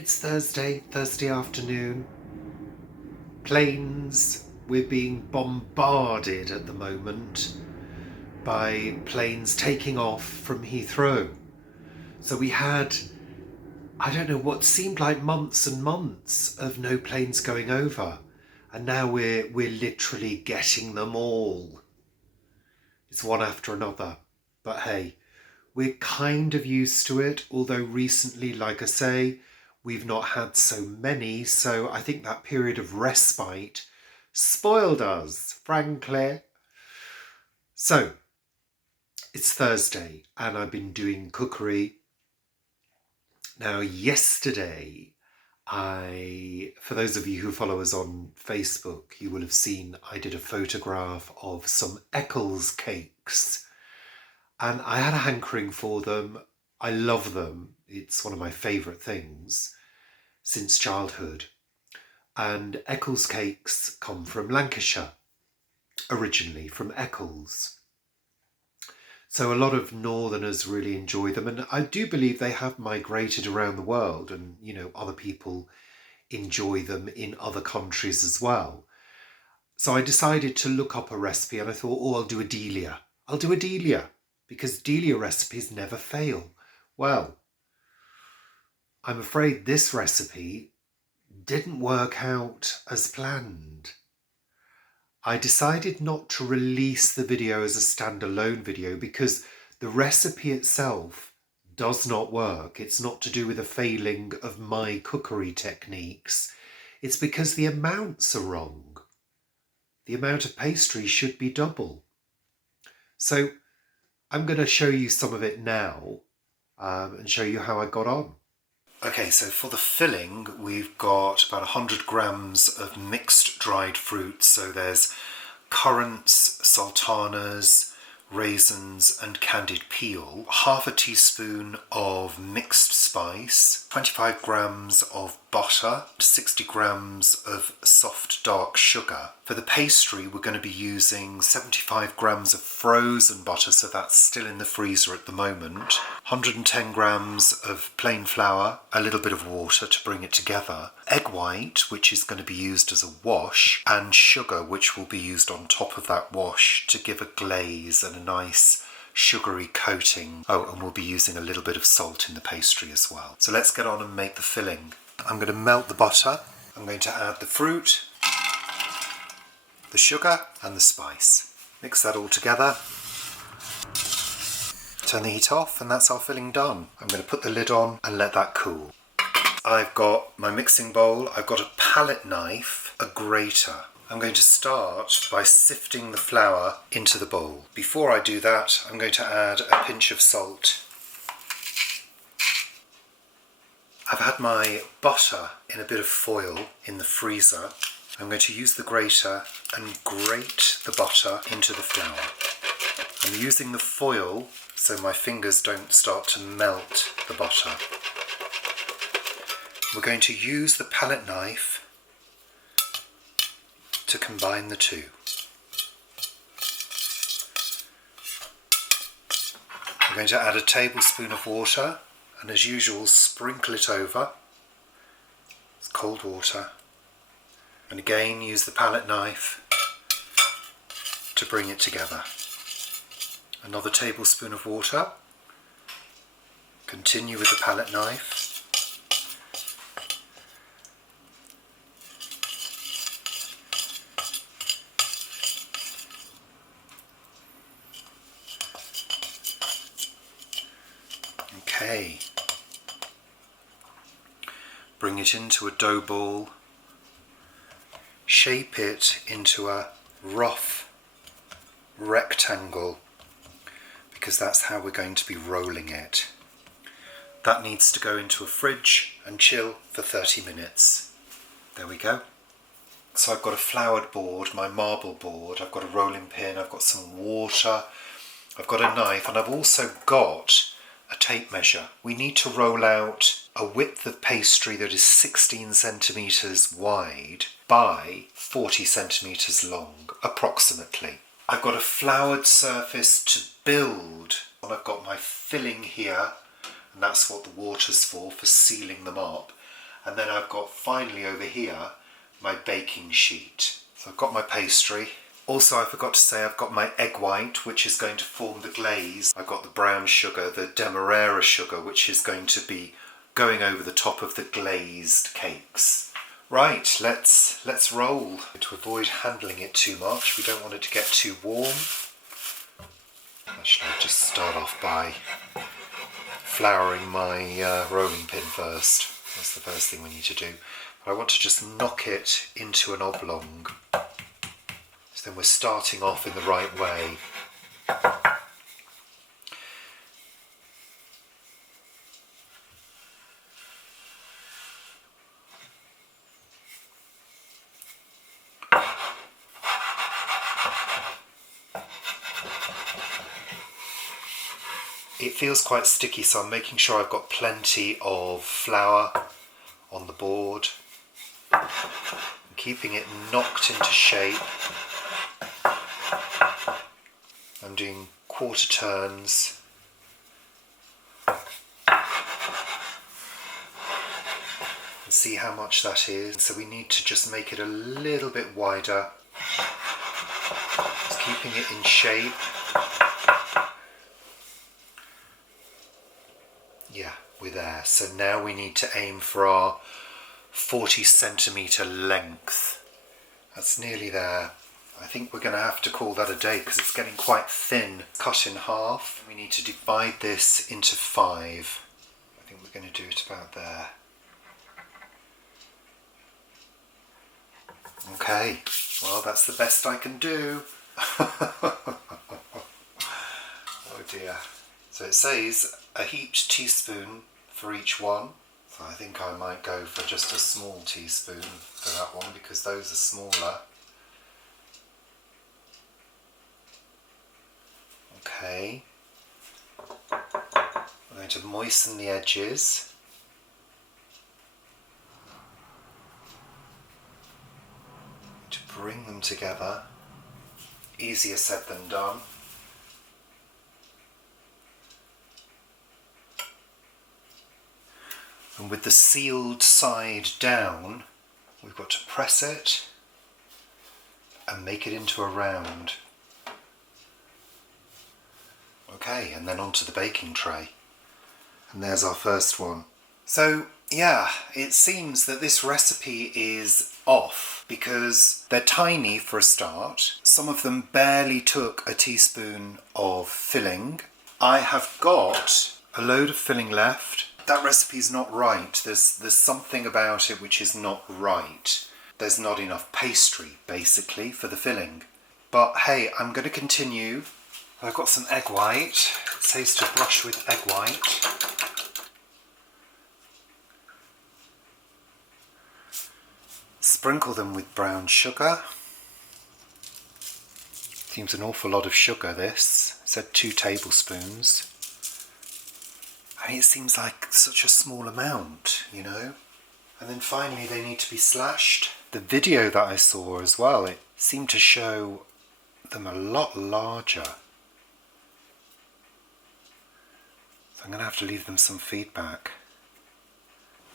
It's Thursday afternoon. We're being bombarded at the moment by planes taking off from Heathrow. So we had, I don't know, what seemed like months and months of no planes going over. And now we're literally getting them all. It's one after another. But hey, we're kind of used to it, although recently, like I say, we've not had so many, so I think that period of respite spoiled us, frankly. So, it's Thursday, and I've been doing cookery. Now, yesterday, for those of you who follow us on Facebook, you will have seen I did a photograph of some Eccles Cakes. And I had a hankering for them. I love them. It's one of my favourite things since childhood. And Eccles Cakes come from Lancashire, originally from Eccles. So a lot of northerners really enjoy them. And I do believe they have migrated around the world and, other people enjoy them in other countries as well. So I decided to look up a recipe and I thought, I'll do a Delia. Because Delia recipes never fail. Well, I'm afraid this recipe didn't work out as planned. I decided not to release the video as a standalone video because the recipe itself does not work. It's not to do with a failing of my cookery techniques. It's because the amounts are wrong. The amount of pastry should be double. So I'm going to show you some of it now and show you how I got on. Okay, so for the filling, we've got about 100 grams of mixed dried fruits. So there's currants, sultanas, raisins and candied peel, half a teaspoon of mixed spice, 25 grams of butter, 60 grams of soft dark sugar. For the pastry, we're going to be using 75 grams of frozen butter, so that's still in the freezer at the moment, 110 grams of plain flour, a little bit of water to bring it together, egg white, which is going to be used as a wash, and sugar, which will be used on top of that wash to give a glaze and a nice sugary coating. Oh, and we'll be using a little bit of salt in the pastry as well. So let's get on and make the filling. I'm going to melt the butter. I'm going to add the fruit, the sugar and the spice. Mix that all together. Turn the heat off and that's our filling done. I'm going to put the lid on and let that cool. I've got my mixing bowl, I've got a palette knife, a grater. I'm going to start by sifting the flour into the bowl. Before I do that, I'm going to add a pinch of salt. I've had my butter in a bit of foil in the freezer. I'm going to use the grater and grate the butter into the flour. I'm using the foil so my fingers don't start to melt the butter. We're going to use the palette knife to combine the two. We're going to add a tablespoon of water and, as usual, sprinkle it over. It's cold water. And again, use the palette knife to bring it together. Another tablespoon of water. Continue with the palette knife. Okay. Bring it into a dough ball. Shape it into a rough rectangle because that's how we're going to be rolling it. That needs to go into a fridge and chill for 30 minutes. There we go. So I've got a floured board, my marble board, I've got a rolling pin, I've got some water, I've got a knife, and I've also got a tape measure. We need to roll out a width of pastry that is 16 centimetres wide by 40 centimetres long, approximately. I've got a floured surface to build, and I've got my filling here, and that's what the water's for sealing them up. And then I've got finally over here my baking sheet. So I've got my pastry. Also, I forgot to say I've got my egg white, which is going to form the glaze. I've got the brown sugar, the demerara sugar, which is going to be going over the top of the glazed cakes. Right, let's roll. To avoid handling it too much, we don't want it to get too warm. Actually, I'll just start off by flouring my rolling pin first. That's the first thing we need to do. But I want to just knock it into an oblong. So then we're starting off in the right way. It feels quite sticky, so I'm making sure I've got plenty of flour on the board. I'm keeping it knocked into shape. I'm doing quarter turns. And see how much that is. So we need to just make it a little bit wider. Just keeping it in shape. Yeah, we're there. So now we need to aim for our 40 centimetre length. That's nearly there. I think we're going to have to call that a day because it's getting quite thin. Cut in half. We need to divide this into 5. I think we're going to do it about there. Okay, well that's the best I can do. Oh dear. So it says a heaped teaspoon for each one. So I think I might go for just a small teaspoon for that one because those are smaller. Okay. I'm going to moisten the edges. To bring them together. Easier said than done. And with the sealed side down, we've got to press it and make it into a round. Okay, and then onto the baking tray. And there's our first one. So yeah, it seems that this recipe is off because they're tiny for a start. Some of them barely took a teaspoon of filling. I have got a load of filling left. That recipe's not right. There's something about it which is not right. There's not enough pastry, basically, for the filling. But hey, I'm going to continue. I've got some egg white. It says to brush with egg white. Sprinkle them with brown sugar. Seems an awful lot of sugar, this. It said 2 tablespoons. I mean, it seems like such a small amount, you know. And then finally they need to be slashed. The video that I saw as well, it seemed to show them a lot larger. So I'm going to have to leave them some feedback.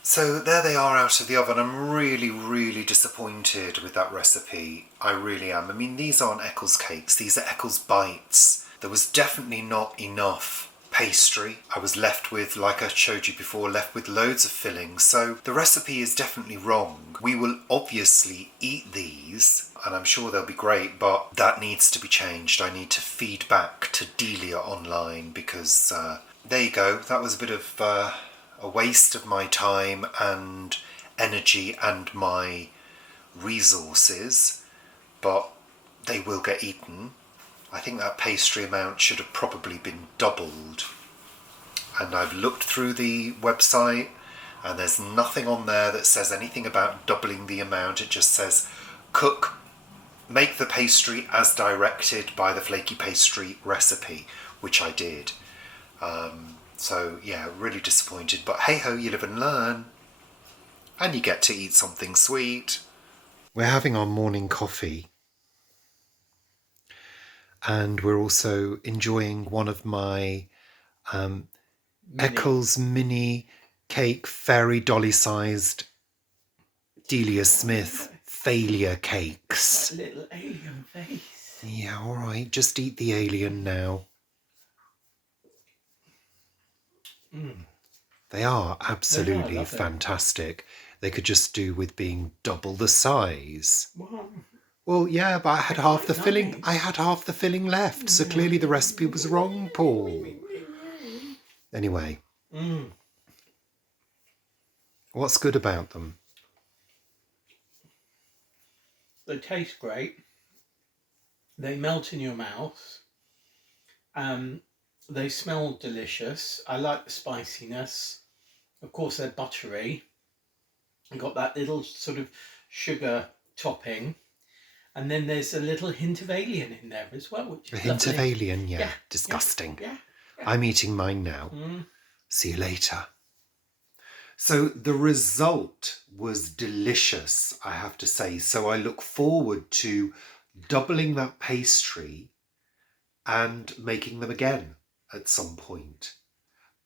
So there they are out of the oven. I'm really disappointed with that recipe. I really am. I mean, these aren't Eccles Cakes, these are Eccles Bites. There was definitely not enough pastry. I was left with, like I showed you before, left with loads of filling. So the recipe is definitely wrong. We will obviously eat these and I'm sure they'll be great, but that needs to be changed. I need to feed back to Delia online because there you go. That was a bit of a waste of my time and energy and my resources, but they will get eaten. I think that pastry amount should have probably been doubled. And I've looked through the website and there's nothing on there that says anything about doubling the amount. It just says make the pastry as directed by the Flaky pastry recipe, which I did. So yeah, really disappointed, but hey ho, you live and learn. And you get to eat something sweet. We're having our morning coffee. And we're also enjoying one of my Eccles mini cake fairy dolly sized Delia Smith failure cakes. A little alien face. Yeah, all right. Just eat the alien now. They are absolutely fantastic. They could just do with being double the size. Well, yeah, but I had half the filling. I had half the filling left, so clearly the recipe was wrong, Paul. Anyway, what's good about them? They taste great. They melt in your mouth. They smell delicious. I like the spiciness. Of course, they're buttery. I've got that little sort of sugar topping. And then there's a little hint of alien in there as well. Which is a hint lovely. of alien, yeah. Disgusting. Yeah. I'm eating mine now. See you later. So the result was delicious, I have to say. So I look forward to doubling that pastry and making them again at some point.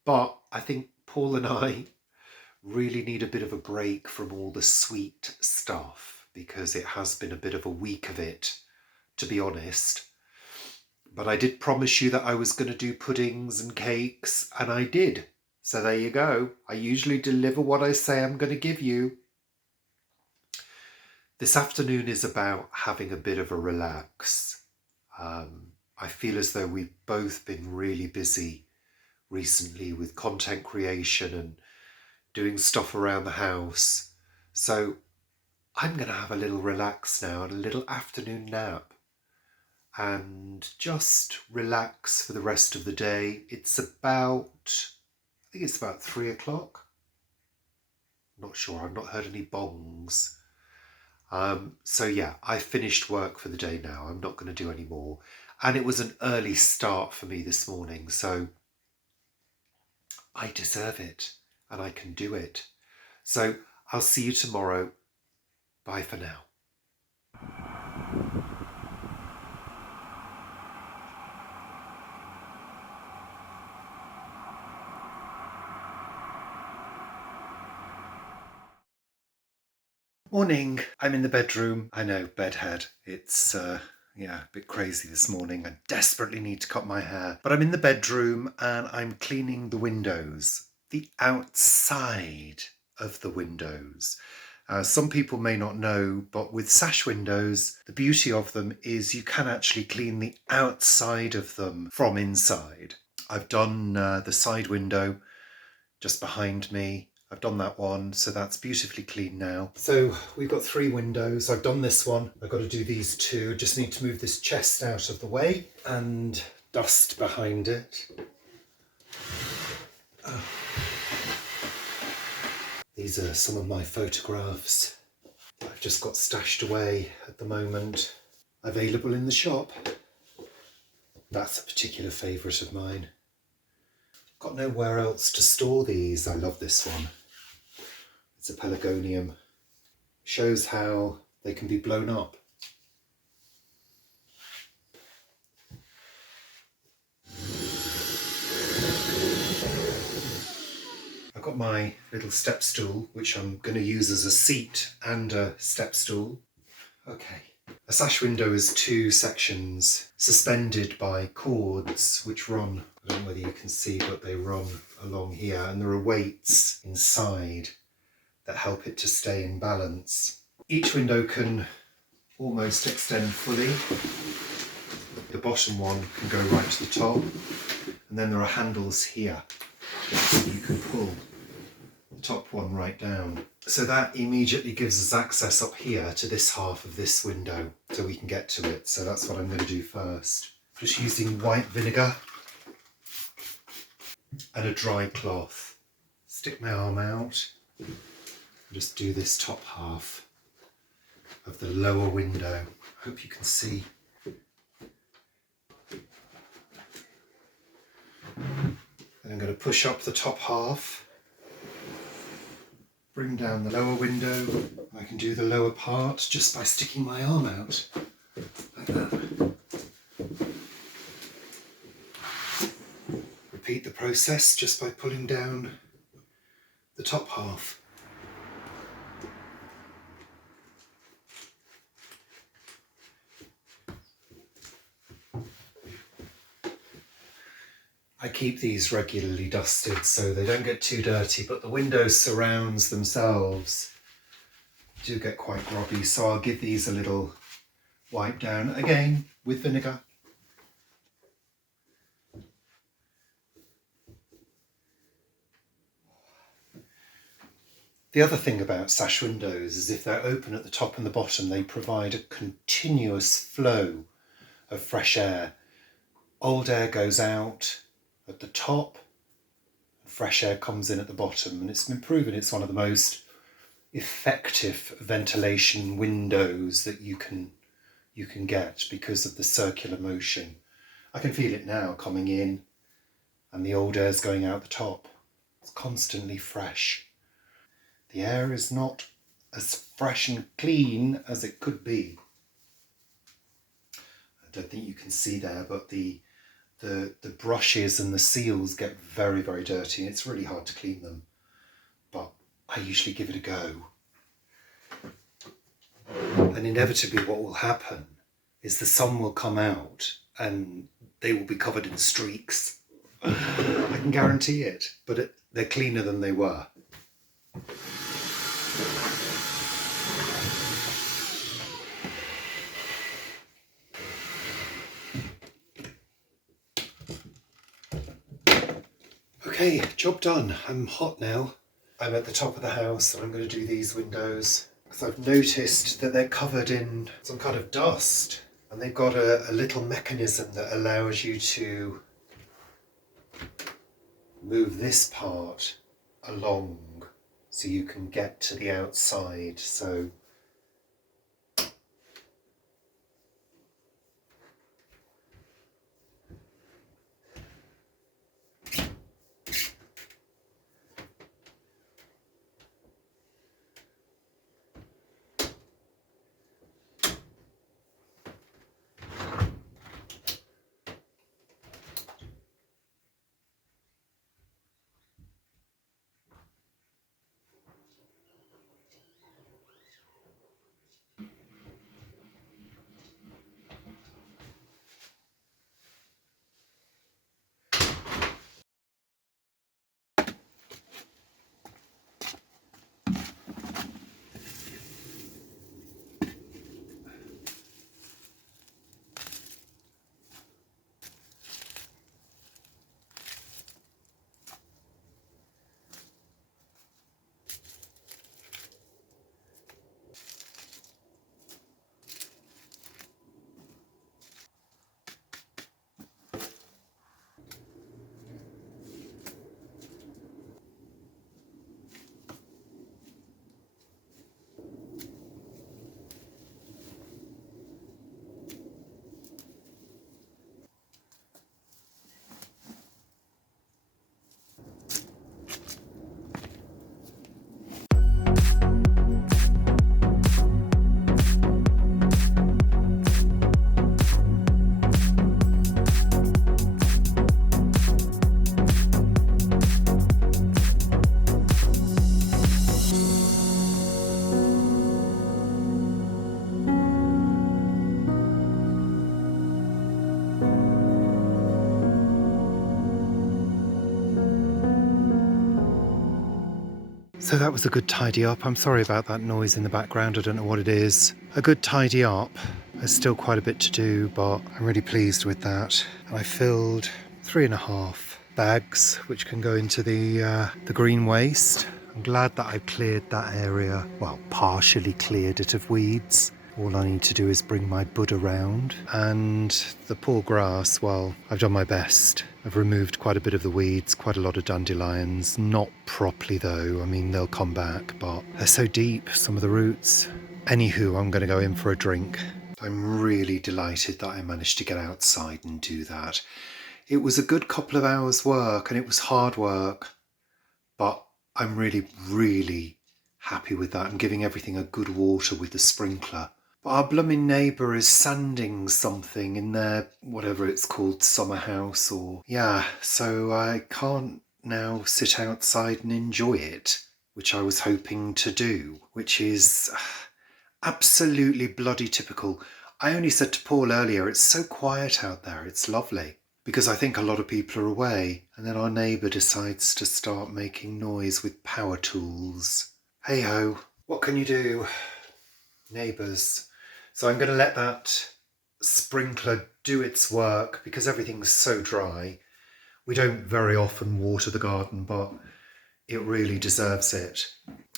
But I think Paul and I really need a bit of a break from all the sweet stuff, because it has been a bit of a week of it, to be honest. But I did promise you that I was going to do puddings and cakes, and I did. So there you go. I usually deliver what I say I'm going to give you. This afternoon is about having a bit of a relax. I feel as though we've both been really busy recently with content creation and doing stuff around the house. So I'm going to have a little relax now and a little afternoon nap and just relax for the rest of the day. It's about 3 o'clock. Not sure, I've not heard any bongs. So yeah, I finished work for the day now. I'm not going to do any more. And it was an early start for me this morning, so I deserve it and I can do it. So I'll see you tomorrow. Bye for now. Morning. I'm in the bedroom. I know, bedhead. It's a bit crazy this morning. I desperately need to cut my hair. But I'm in the bedroom and I'm cleaning the windows. The outside of the windows. Some people may not know, but with sash windows, the beauty of them is you can actually clean the outside of them from inside. I've done the side window just behind me. I've done that one, so that's beautifully clean now. So we've got 3 windows. I've done this one. I've got to do these 2. Just need to move this chest out of the way and dust behind it. These are some of my photographs I've just got stashed away at the moment, available in the shop. That's a particular favourite of mine. Got nowhere else to store these. I love this one. It's a pelargonium. Shows how they can be blown up. I've got my little step stool, which I'm going to use as a seat and a step stool. Okay. A sash window is 2 sections suspended by cords which run, I don't know whether you can see, but they run along here, and there are weights inside that help it to stay in balance. Each window can almost extend fully. The bottom one can go right to the top, and then there are handles here that you can pull the top one right down. So that immediately gives us access up here to this half of this window, so we can get to it. So that's what I'm going to do first. Just using white vinegar and a dry cloth. Stick my arm out and just do this top half of the lower window. Hope you can see. And I'm going to push up the top half. Bring down the lower window. I can do the lower part just by sticking my arm out, like that. Repeat the process just by pulling down the top half. I keep these regularly dusted so they don't get too dirty, but the window surrounds themselves do get quite grubby, so I'll give these a little wipe down again with vinegar. The other thing about sash windows is if they're open at the top and the bottom, they provide a continuous flow of fresh air. Old air goes out at the top, fresh air comes in at the bottom, and it's been proven it's one of the most effective ventilation windows that you can get because of the circular motion. I can feel it now coming in and the old air's going out the top. It's constantly fresh. The air is not as fresh and clean as it could be. I don't think you can see there, but the brushes and the seals get very, very dirty. It's really hard to clean them, but I usually give it a go. And inevitably what will happen is the sun will come out and they will be covered in streaks. I can guarantee it, but they're cleaner than they were. Okay, job done. I'm hot now. I'm at the top of the house and I'm going to do these windows. So I've noticed that they're covered in some kind of dust, and they've got a little mechanism that allows you to move this part along so you can get to the outside. So that was a good tidy up. I'm sorry about that noise in the background. I don't know what it is. A good tidy up. There's still quite a bit to do, but I'm really pleased with that. And I filled 3.5 bags, which can go into the green waste. I'm glad that I've cleared that area. Well, partially cleared it of weeds. All I need to do is bring my bud around. And the poor grass, well, I've done my best. I've removed quite a bit of the weeds, quite a lot of dandelions. Not properly though, I mean they'll come back, but they're so deep, some of the roots. Anywho, I'm going to go in for a drink. I'm really delighted that I managed to get outside and do that. It was a good couple of hours work and it was hard work, but I'm really, really happy with that. I'm giving everything a good water with the sprinkler. But our blooming neighbour is sanding something in their, whatever it's called, summer house or... Yeah, so I can't now sit outside and enjoy it, which I was hoping to do, which is absolutely bloody typical. I only said to Paul earlier, it's so quiet out there, it's lovely. because I think a lot of people are away, and then our neighbour decides to start making noise with power tools. Hey ho, what can you do? Neighbours. So I'm going to let that sprinkler do its work because everything's so dry. We don't very often water the garden, but it really deserves it.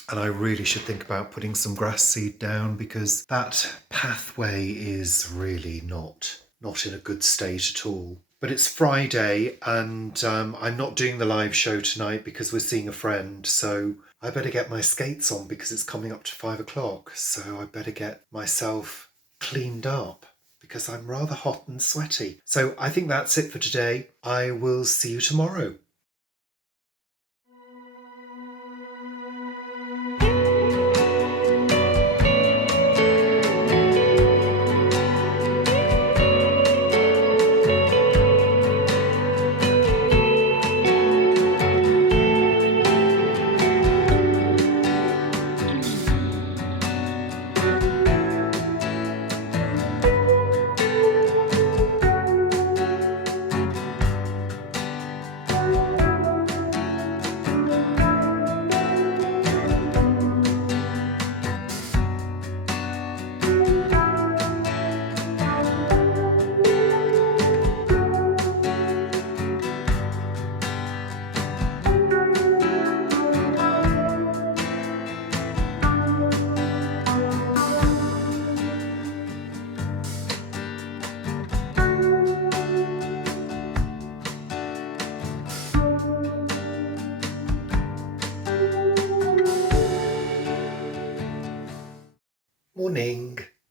And I really should think about putting some grass seed down because that pathway is really not in a good state at all. But it's Friday and I'm not doing the live show tonight because we're seeing a friend. So I better get my skates on because it's coming up to 5 o'clock. So I better get myself cleaned up because I'm rather hot and sweaty. So I think that's it for today. I will see you tomorrow.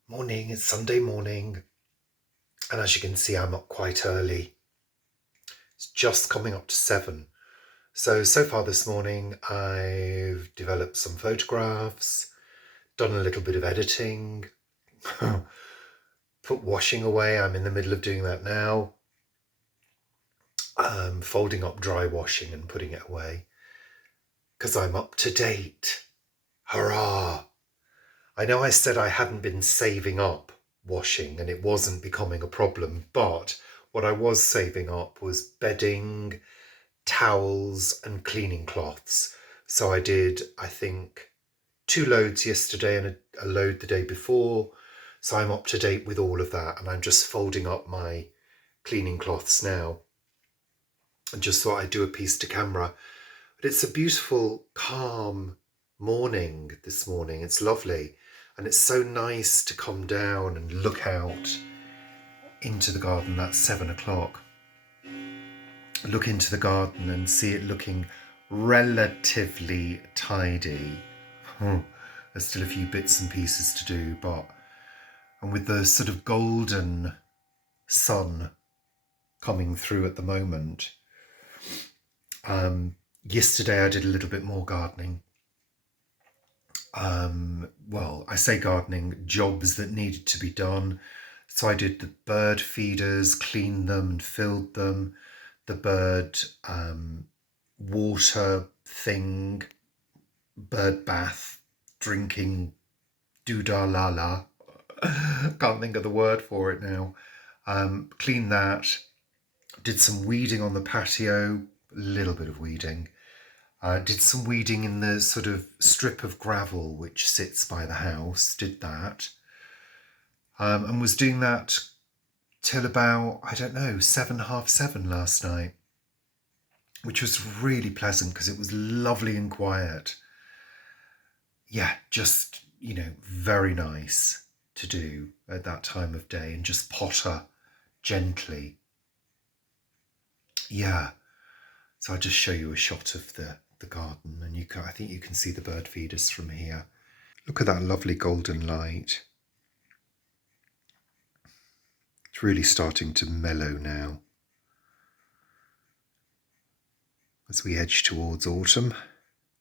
Morning, it's Sunday morning, and as you can see I'm up quite early. It's just coming up to 7. So far this morning I've developed some photographs, done a little bit of editing, put washing away, I'm in the middle of doing that now, folding up dry washing and putting it away, because I'm up to date. Hurrah! I know I said I hadn't been saving up washing and it wasn't becoming a problem, but what I was saving up was bedding, towels and cleaning cloths. So I did, I think, 2 loads yesterday and a load the day before. So I'm up to date with all of that and I'm just folding up my cleaning cloths now. And just thought I'd do a piece to camera. But it's a beautiful, calm morning this morning. It's lovely. And it's so nice to come down and look out into the garden. That's 7 o'clock. Look into the garden and see it looking relatively tidy. There's still a few bits and pieces to do, and with the sort of golden sun coming through at the moment. Yesterday I did a little bit more gardening. I say gardening, jobs that needed to be done. So I did the bird feeders, cleaned them and filled them, the bird water thing, bird bath, drinking, doodah-la-la. Can't think of the word for it now. Cleaned that, did some weeding on the patio, a little bit of weeding. Did some weeding in the sort of strip of gravel which sits by the house, did that. And was doing that till about, 7:30 last night, which was really pleasant because it was lovely and quiet. Yeah, just, very nice to do at that time of day and just potter gently. Yeah, so I'll just show you a shot of the garden and I think you can see the bird feeders from here. Look at that lovely golden light. It's really starting to mellow now as we edge towards autumn.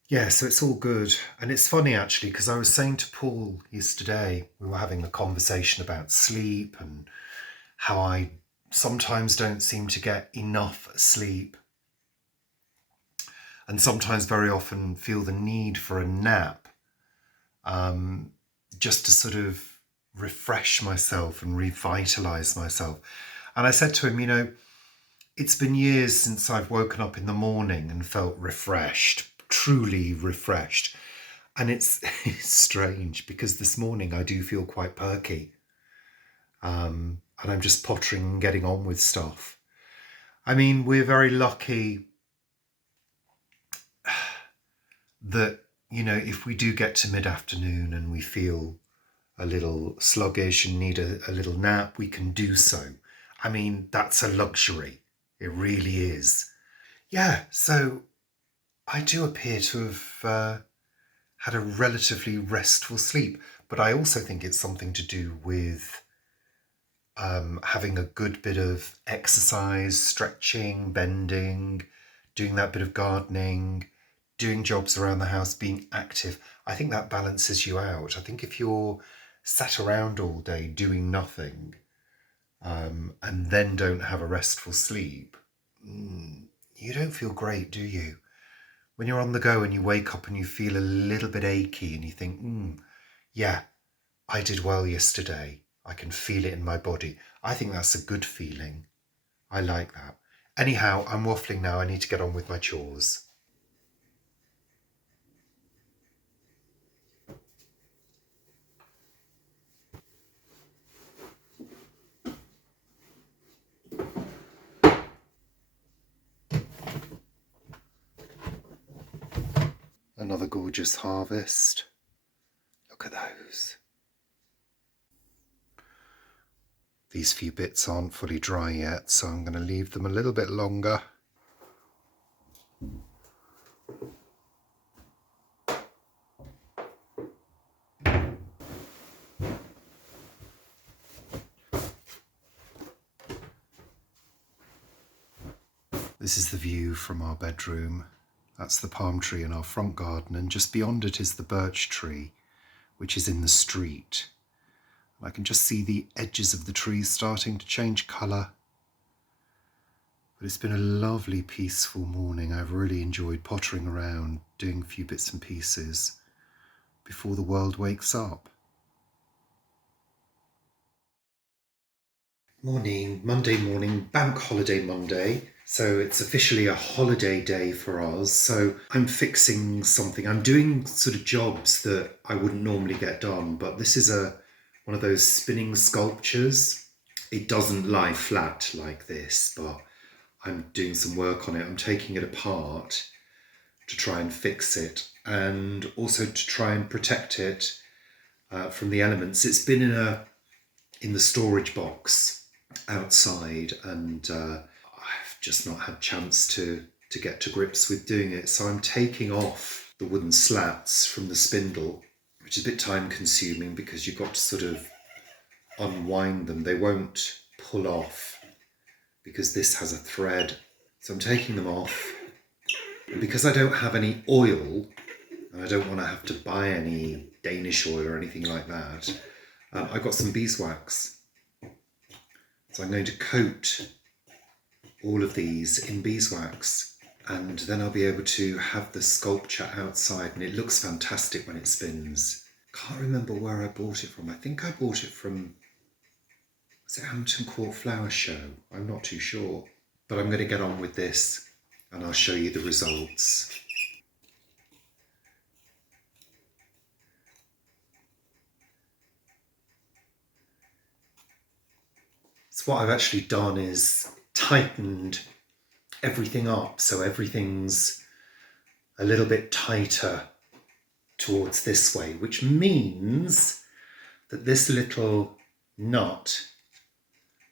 Yeah, so it's all good. And it's funny actually, because I was saying to Paul yesterday, we were having a conversation about sleep and how I sometimes don't seem to get enough sleep. And sometimes very often feel the need for a nap, just to sort of refresh myself and revitalize myself. And I said to him, It's been years since I've woken up in the morning and felt refreshed, truly refreshed. And it's, it's strange because this morning I do feel quite perky. And I'm just pottering and getting on with stuff. I mean, we're very lucky that, you know, if we do get to mid-afternoon and we feel a little sluggish and need a little nap, we can do so. I mean, that's a luxury. It really is. Yeah, so I do appear to have had a relatively restful sleep, but I also think it's something to do with having a good bit of exercise, stretching, bending, doing that bit of gardening, doing jobs around the house, being active. I think that balances you out. I think if you're sat around all day doing nothing and then don't have a restful sleep, you don't feel great, do you? When you're on the go and you wake up and you feel a little bit achy and you think, yeah, I did well yesterday. I can feel it in my body. I think that's a good feeling. I like that. Anyhow, I'm waffling now. I need to get on with my chores. Another gorgeous harvest. Look at those. These few bits aren't fully dry yet, so I'm going to leave them a little bit longer. This is the view from our bedroom. That's the palm tree in our front garden, and just beyond it is the birch tree, which is in the street. I can just see the edges of the trees starting to change colour. But it's been a lovely, peaceful morning. I've really enjoyed pottering around, doing a few bits and pieces before the world wakes up. Morning, Monday morning, bank holiday Monday. So it's officially a holiday day for us. So I'm fixing something. I'm doing sort of jobs that I wouldn't normally get done, but this is one of those spinning sculptures. It doesn't lie flat like this, but I'm doing some work on it. I'm taking it apart to try and fix it and also to try and protect it from the elements. It's been in the storage box outside, and I've just not had a chance to get to grips with doing it. So I'm taking off the wooden slats from the spindle, which is a bit time consuming because you've got to sort of unwind them. They won't pull off because this has a thread. So I'm taking them off. And because I don't have any oil, and I don't want to have to buy any Danish oil or anything like that, I've got some beeswax. So I'm going to coat all of these in beeswax, and then I'll be able to have the sculpture outside, and it looks fantastic when it spins. Can't remember where I bought it from. I think I bought it from, was it Hampton Court Flower Show? I'm not too sure. But I'm going to get on with this and I'll show you the results. So what I've actually done is tightened everything up, so everything's a little bit tighter towards this way, which means that this little nut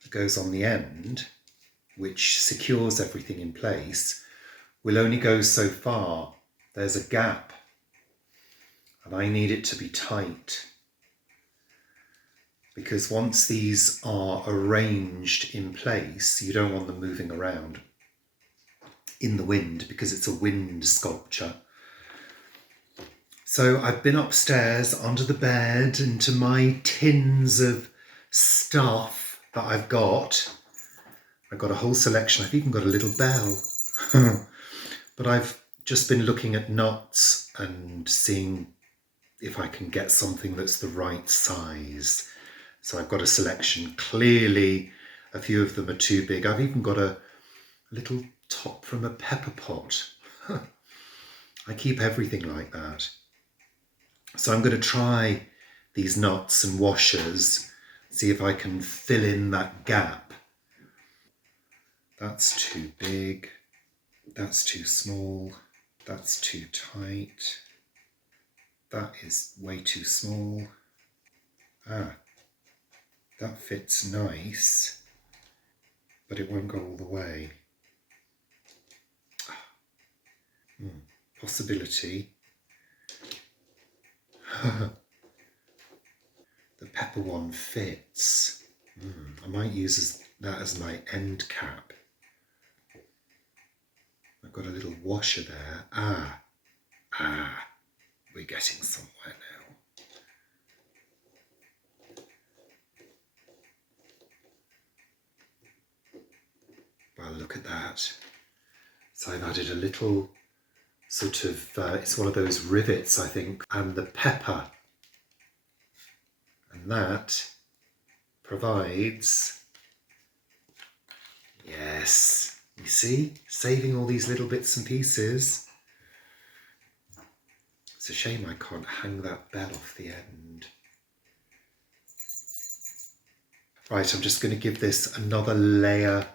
that goes on the end, which secures everything in place, will only go so far. There's a gap and I need it to be tight, because once these are arranged in place, you don't want them moving around in the wind because it's a wind sculpture. So I've been upstairs under the bed into my tins of stuff that I've got. I've got a whole selection. I've even got a little bell. But I've just been looking at nuts and seeing if I can get something that's the right size. So I've got a selection. Clearly, a few of them are too big. I've even got a A little top from a pepper pot. I keep everything like that. So I'm going to try these nuts and washers, see if I can fill in that gap. That's too big. That's too small. That's too tight. That is way too small. That fits nice, but it won't go all the way. Possibility. The pepper one fits. I might use that as my end cap. I've got a little washer there. We're getting somewhere now. Well, look at that. So I've added a little sort of, it's one of those rivets, I think, and the pepper. And that provides, yes, you see, saving all these little bits and pieces. It's a shame I can't hang that bell off the end. Right, I'm just going to give this another layer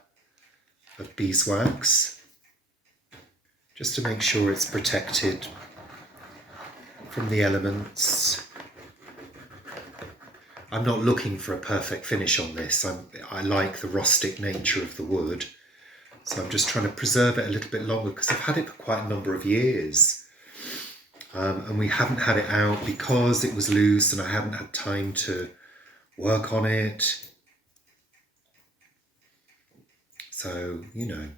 of beeswax, just to make sure it's protected from the elements. I'm not looking for a perfect finish on this. I like the rustic nature of the wood, so I'm just trying to preserve it a little bit longer because I've had it for quite a number of years. And we haven't had it out because it was loose and I hadn't had time to work on it. So, you know,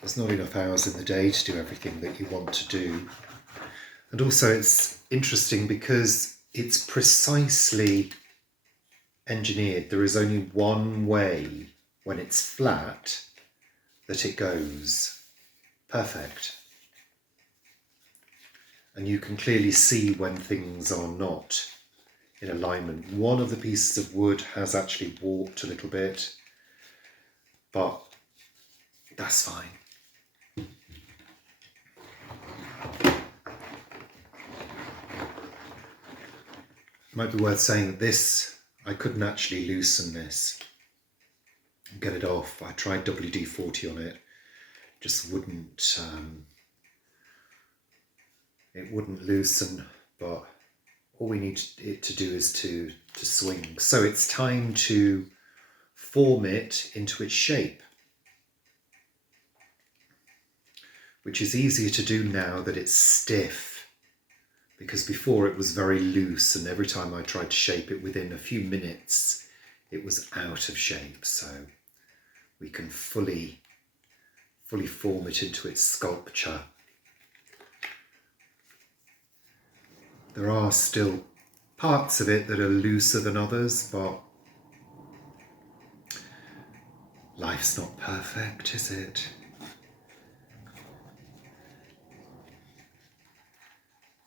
there's not enough hours in the day to do everything that you want to do. And also it's interesting because it's precisely engineered. There is only one way when it's flat that it goes. Perfect. And you can clearly see when things are not in alignment. One of the pieces of wood has actually warped a little bit, but that's fine. It might be worth saying that this, I couldn't actually loosen this and get it off. I tried WD-40 on it, just wouldn't, it wouldn't loosen, but all we need it to do is to swing. So it's time to form it into its shape, which is easier to do now that it's stiff, because before it was very loose and every time I tried to shape it within a few minutes, it was out of shape. So we can fully form it into its sculpture. There are still parts of it that are looser than others, but life's not perfect, is it?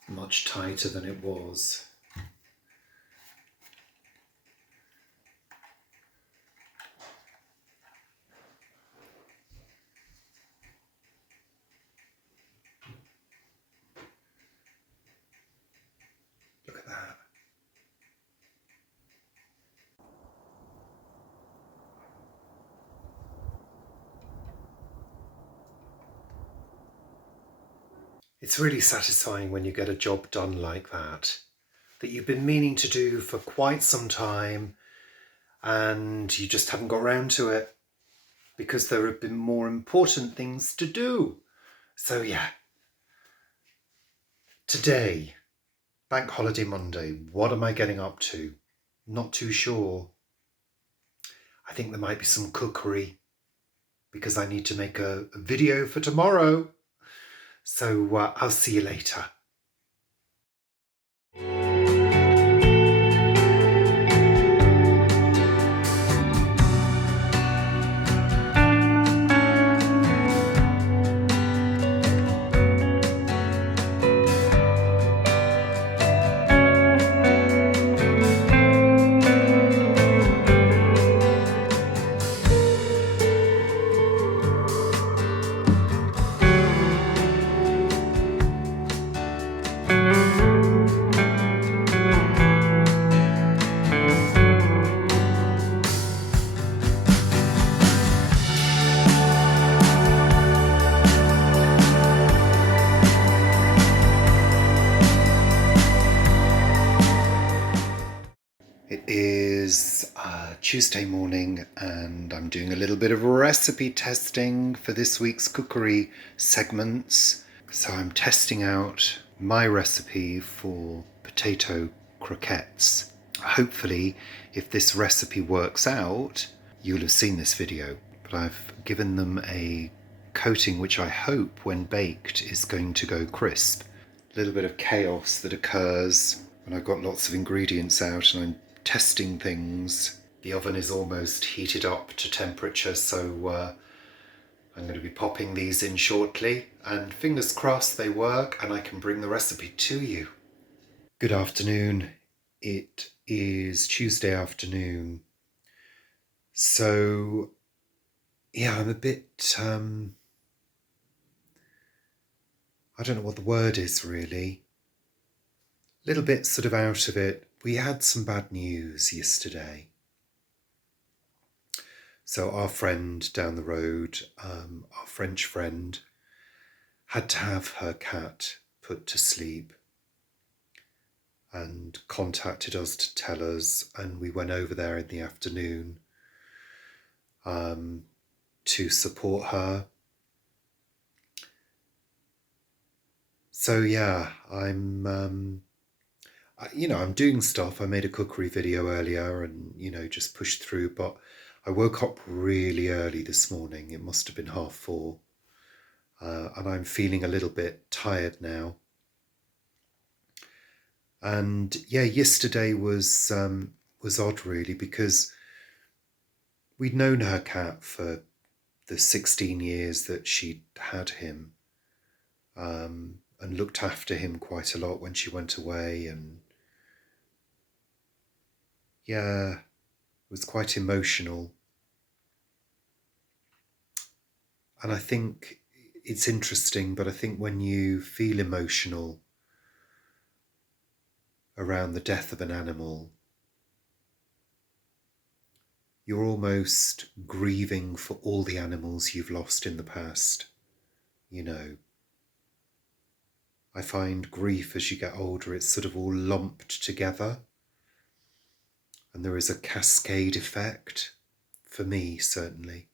Much tighter than it was. Look at that. It's really satisfying when you get a job done like that you've been meaning to do for quite some time and you just haven't got around to it because there have been more important things to do. So yeah, today, Bank Holiday Monday, what am I getting up to? Not too sure. I think there might be some cookery because I need to make a video for tomorrow. So I'll see you later. Tuesday morning, and I'm doing a little bit of recipe testing for this week's cookery segments. So I'm testing out my recipe for potato croquettes. Hopefully, if this recipe works out, you'll have seen this video, but I've given them a coating which I hope when baked is going to go crisp. A little bit of chaos that occurs when I've got lots of ingredients out and I'm testing things. The oven is almost heated up to temperature, so I'm going to be popping these in shortly, and fingers crossed they work and I can bring the recipe to you. Good afternoon. It is Tuesday afternoon. So, yeah, I'm a bit, I don't know what the word is really. A little bit sort of out of it. We had some bad news yesterday. So our friend down the road, our French friend, had to have her cat put to sleep and contacted us to tell us, and we went over there in the afternoon to support her. So yeah, I'm doing stuff. I made a cookery video earlier and, just pushed through, but I woke up really early this morning. It must have been 4:30. And I'm feeling a little bit tired now. And yeah, yesterday was odd really, because we'd known her cat for the 16 years that she'd had him, and looked after him quite a lot when she went away, and yeah, it was quite emotional. And I think it's interesting, but I think when you feel emotional around the death of an animal, you're almost grieving for all the animals you've lost in the past. I find grief as you get older, it's sort of all lumped together. And there is a cascade effect, for me certainly.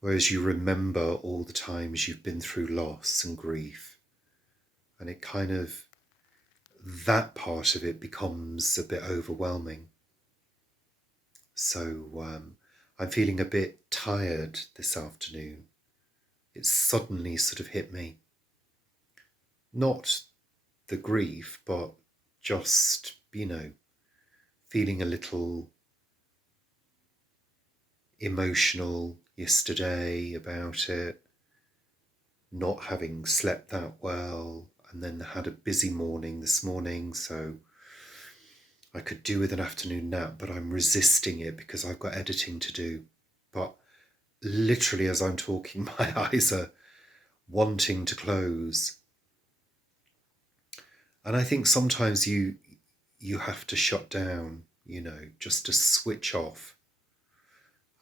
Whereas you remember all the times you've been through loss and grief, and it kind of, that part of it becomes a bit overwhelming. So I'm feeling a bit tired this afternoon. It suddenly sort of hit me. Not the grief, but just, feeling a little emotional yesterday about it, not having slept that well, and then had a busy morning this morning, so I could do with an afternoon nap, but I'm resisting it because I've got editing to do. But literally as I'm talking, my eyes are wanting to close. And I think sometimes you have to shut down, just to switch off.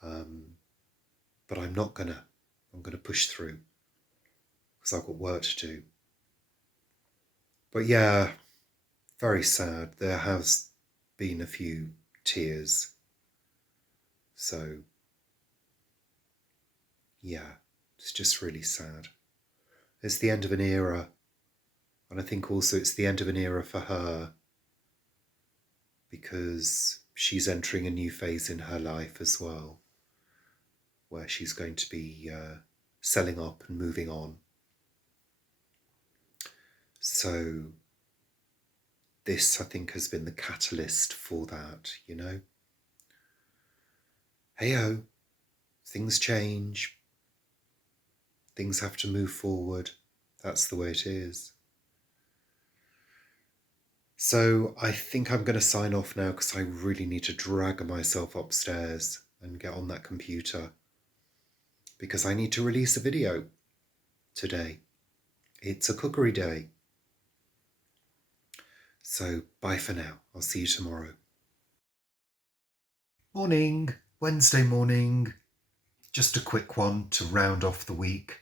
But I'm not gonna. I'm gonna push through because I've got work to do. But yeah, very sad. There has been a few tears. So yeah, it's just really sad. It's the end of an era. And I think also it's the end of an era for her, because she's entering a new phase in her life as well, where she's going to be selling up and moving on. So this, I think, has been the catalyst for that, Hey-ho, things change. Things have to move forward. That's the way it is. So I think I'm going to sign off now because I really need to drag myself upstairs and get on that computer, because I need to release a video today. It's a cookery day. So bye for now. I'll see you tomorrow. Morning, Wednesday morning. Just a quick one to round off the week.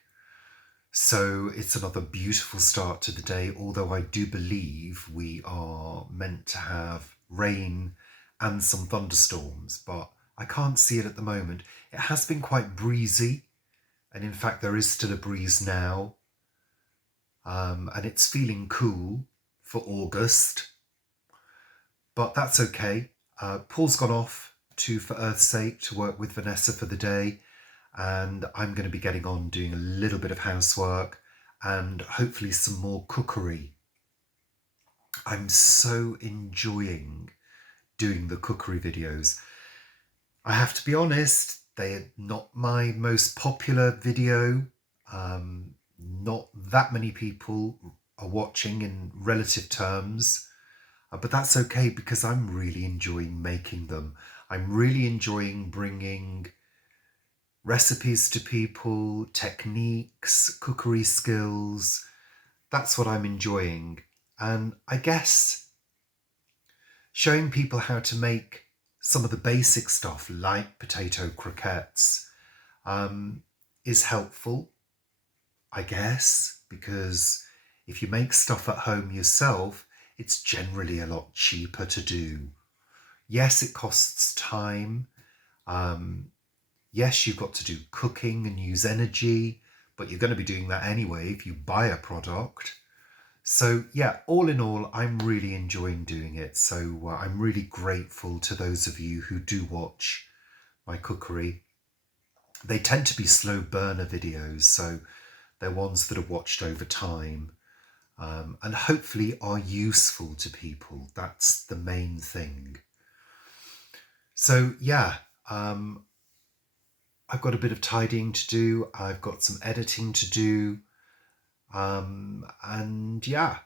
So it's another beautiful start to the day, although I do believe we are meant to have rain and some thunderstorms, but I can't see it at the moment. It has been quite breezy, and in fact there is still a breeze now, and it's feeling cool for August, but that's okay. Paul's gone off For Earth's Sake to work with Vanessa for the day, and I'm going to be getting on doing a little bit of housework and hopefully some more cookery. I'm so enjoying doing the cookery videos. I have to be honest, they're not my most popular video. Not that many people are watching in relative terms, but that's okay because I'm really enjoying making them. I'm really enjoying bringing recipes to people, techniques, cookery skills. That's what I'm enjoying. And I guess showing people how to make some of the basic stuff like potato croquettes is helpful, I guess, because if you make stuff at home yourself, it's generally a lot cheaper to do. Yes, it costs time. Yes, you've got to do cooking and use energy, but you're going to be doing that anyway if you buy a product. So yeah, all in all, I'm really enjoying doing it. So I'm really grateful to those of you who do watch my cookery. They tend to be slow burner videos, so they're ones that are watched over time, and hopefully are useful to people. That's the main thing. So yeah, I've got a bit of tidying to do. I've got some editing to do. And yeah,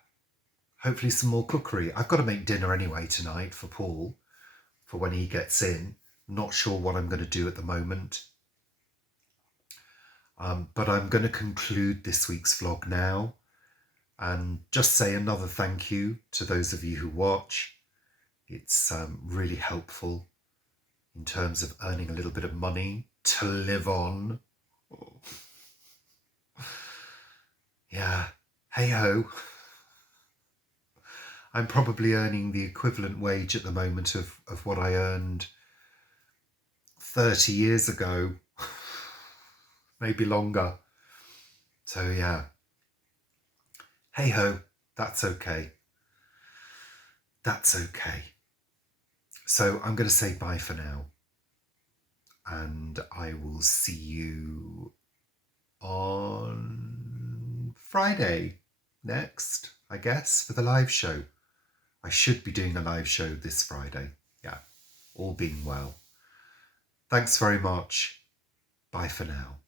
hopefully some more cookery. I've got to make dinner anyway tonight for Paul, for when he gets in. Not sure what I'm going to do at the moment. But I'm going to conclude this week's vlog now and just say another thank you to those of you who watch. It's really helpful in terms of earning a little bit of money to live on. Oh. Yeah, hey ho. I'm probably earning the equivalent wage at the moment of what I earned 30 years ago, maybe longer. So yeah, hey ho, that's okay. That's okay. So I'm going to say bye for now. And I will see you on Friday next, I guess, for the live show. I should be doing a live show this Friday. Yeah, all being well. Thanks very much. Bye for now.